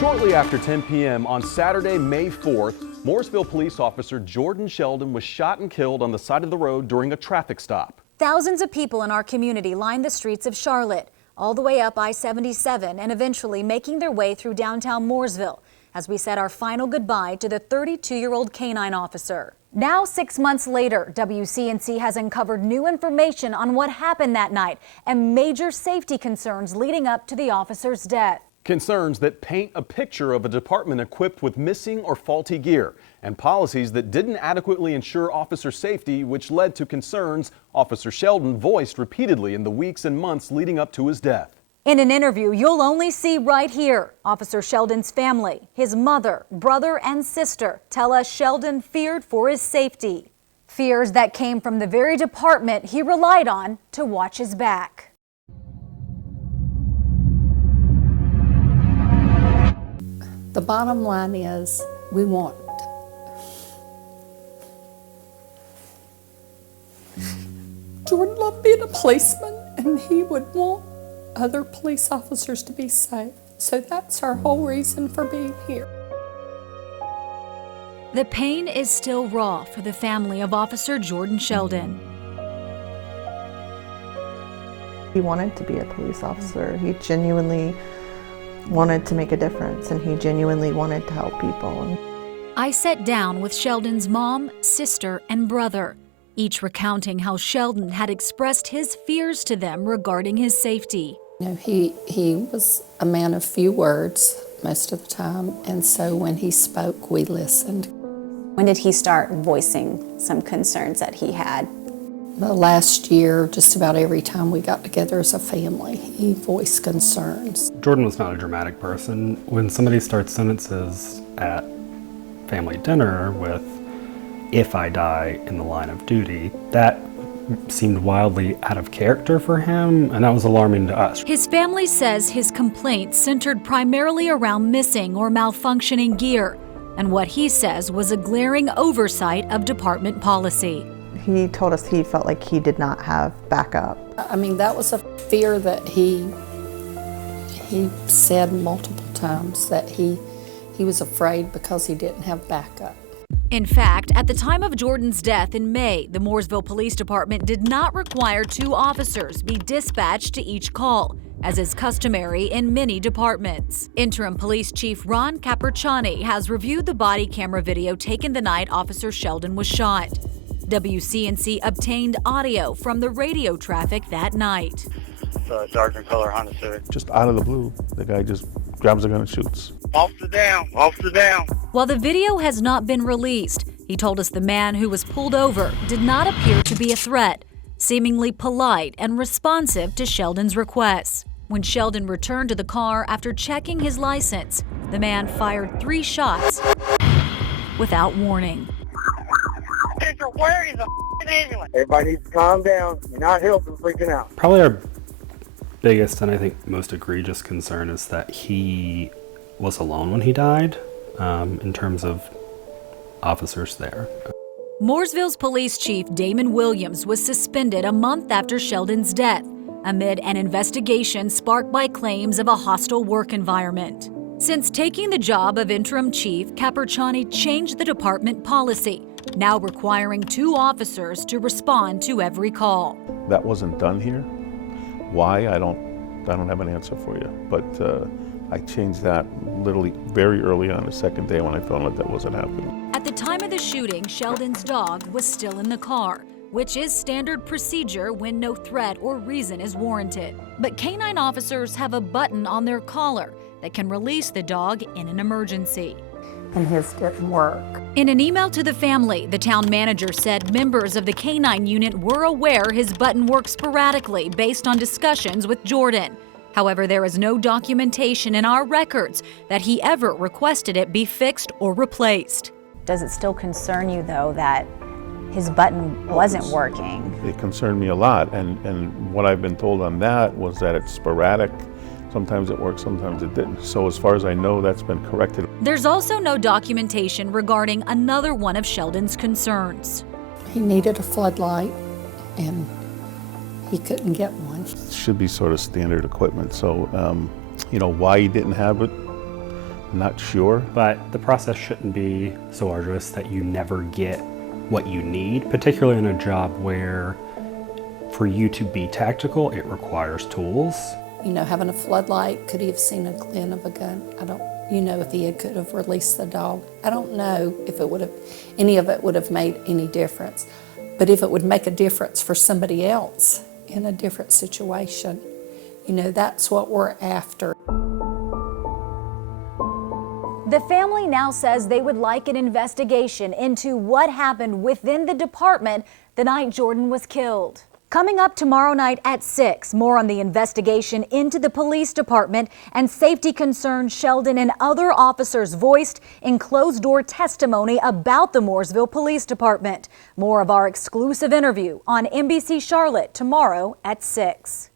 Shortly after 10 p.m. on Saturday, May 4th, Mooresville police officer Jordan Sheldon was shot and killed on the side of the road during a traffic stop. Thousands of people in our community lined the streets of Charlotte, all the way up I-77 and eventually making their way through downtown Mooresville as we said our final goodbye to the 32-year-old canine officer. Now, 6 months later, WCNC has uncovered new information on what happened that night and major safety concerns leading up to the officer's death. Concerns that paint a picture of a department equipped with missing or faulty gear and policies that didn't adequately ensure officer safety, which led to concerns Officer Sheldon voiced repeatedly in the weeks and months leading up to his death. In an interview you'll only see right here, Officer Sheldon's family, his mother, brother, and sister tell us Sheldon feared for his safety. Fears that came from the very department he relied on to watch his back. The bottom line is we want Jordan loved being a policeman, and he would want other police officers to be safe. So that's our whole reason for being here. The pain is still raw for the family of Officer Jordan Sheldon. He wanted to be a police officer. He genuinely wanted to make a difference, and he genuinely wanted to help people. I sat down with Sheldon's mom, sister, and brother, each recounting how Sheldon had expressed his fears to them regarding his safety. You know, he was a man of few words most of the time, and so when he spoke, we listened. When did he start voicing some concerns that he had? The last year, just about every time we got together as a family, he voiced concerns. Jordan was not a dramatic person. When somebody starts sentences at family dinner with, "if I die in the line of duty," that seemed wildly out of character for him, and that was alarming to us. His family says his complaints centered primarily around missing or malfunctioning gear, and what he says was a glaring oversight of department policy. He told us he felt like he did not have backup. I mean, that was a fear that he said multiple times, that he was afraid because he didn't have backup. In fact, at the time of Jordan's death in May, the Mooresville Police Department did not require 2 officers be dispatched to each call, as is customary in many departments. Interim Police Chief Ron Caperciani has reviewed the body camera video taken the night Officer Sheldon was shot. WCNC obtained audio from the radio traffic that night. Dark in color Honda Civic. Just out of the blue, the guy just grabs a gun and shoots. Officer down, officer down. While the video has not been released, he told us the man who was pulled over did not appear to be a threat, seemingly polite and responsive to Sheldon's requests. When Sheldon returned to the car after checking his license, the man fired 3 shots without warning. Where is the ambulance? Everybody needs to calm down. You're not helping freaking out. Probably our biggest and I think most egregious concern is that he was alone when he died, in terms of officers there. Mooresville's police chief Damon Williams was suspended a month after Sheldon's death, amid an investigation sparked by claims of a hostile work environment. Since taking the job of interim chief, Caperciani changed the department policy, now requiring 2 officers to respond to every call. That wasn't done here. Why? I don't have an answer for you. But I changed that literally very early on, the second day when I found out that wasn't happening. At the time of the shooting, Sheldon's dog was still in the car, which is standard procedure when no threat or reason is warranted. But canine officers have a button on their collar that can release the dog in an emergency. And his didn't work. In an email to the family, the town manager said members of the canine unit were aware his button worked sporadically based on discussions with Jordan. However, there is no documentation in our records that he ever requested it be fixed or replaced. Does it still concern you, though, that his button wasn't working? It concerned me a lot, and what I've been told on that was that it's sporadic. Sometimes it worked, sometimes it didn't. So as far as I know, that's been corrected. There's also no documentation regarding another one of Sheldon's concerns. He needed a floodlight, and he couldn't get one. It should be sort of standard equipment. So, why he didn't have it, Not sure. But the process shouldn't be so arduous that you never get what you need, particularly in a job where for you to be tactical, it requires tools. You know, having a floodlight, could he have seen a glint of a gun? I don't, you know, if he could have released the dog. I don't know if it would have, any of it would have made any difference. But if it would make a difference for somebody else in a different situation, you know, that's what we're after. The family now says they would like an investigation into what happened within the department the night Jordan was killed. Coming up tomorrow night at 6, more on the investigation into the police department and safety concerns Sheldon and other officers voiced in closed-door testimony about the Mooresville Police Department. More of our exclusive interview on NBC Charlotte tomorrow at 6.